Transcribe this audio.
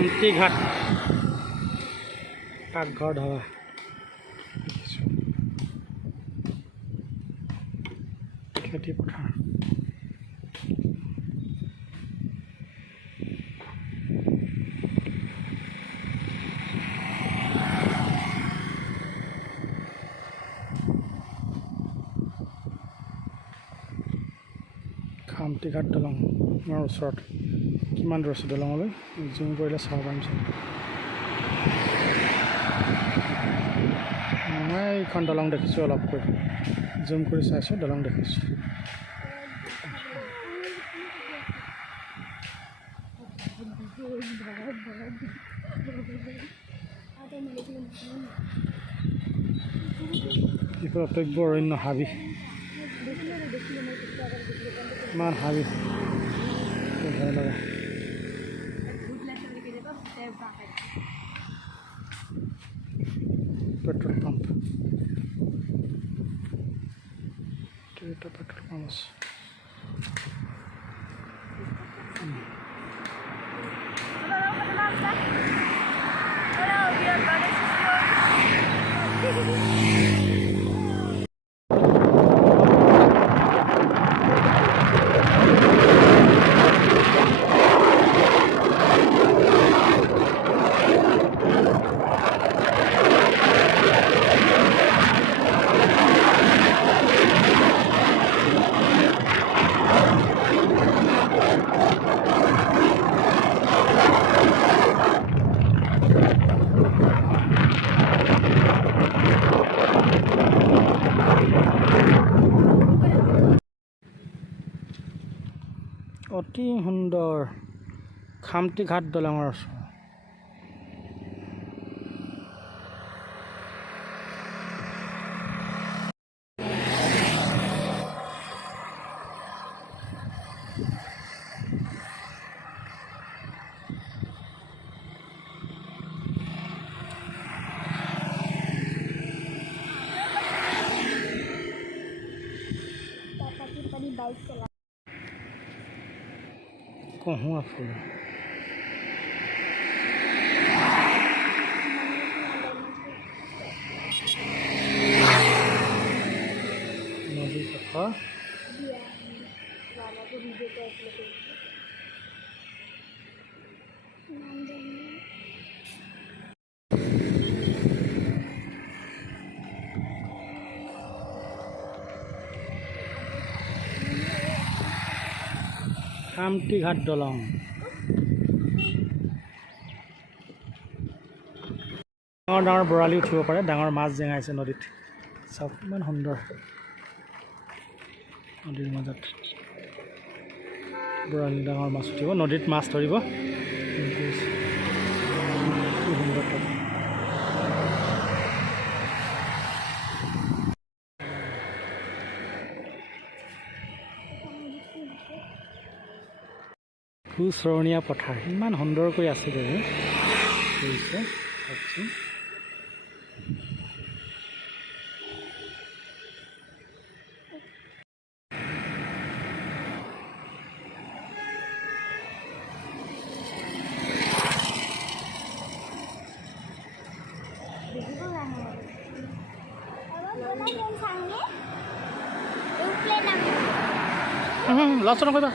খামটিঘাট পাকঘৰ ধাবা খেতি পথাৰ খামটিঘাট দলং আমাৰ ওচৰত কিমান দূৰ আছে দলঙলৈ জুম কৰিলে চাব পাৰিম চাগে মই এইখন দলং দেখিছোঁ অলপকৈ জুম কৰি চাইছোঁ দলং দেখিছোঁ প্ৰত্যক্ষ অৰণ্য হাবি ইমান হাবি ভয় লগা পেট্ৰল পাম্প এটা পেট্ৰোল পাম্প আছে অতি সুন্দৰ খামটিঘাট দলঙৰ ওচৰত কহুৱা ফুল নদীৰ কাষৰ খামটিঘাট দলং ডাঙৰ ডাঙৰ বৰালি উঠিব পাৰে ডাঙৰ মাছ জেঙাইছে নদীত চাওক ইমান সুন্দৰ নদীৰ মাজত বৰালি ডাঙৰ মাছ উঠিব নদীত মাছ ধৰিব সুচৰণীয়া পথাৰ ইমান সুন্দৰকৈ আছে বাৰু কৰিছে চাওকচোন লচন কৰিবা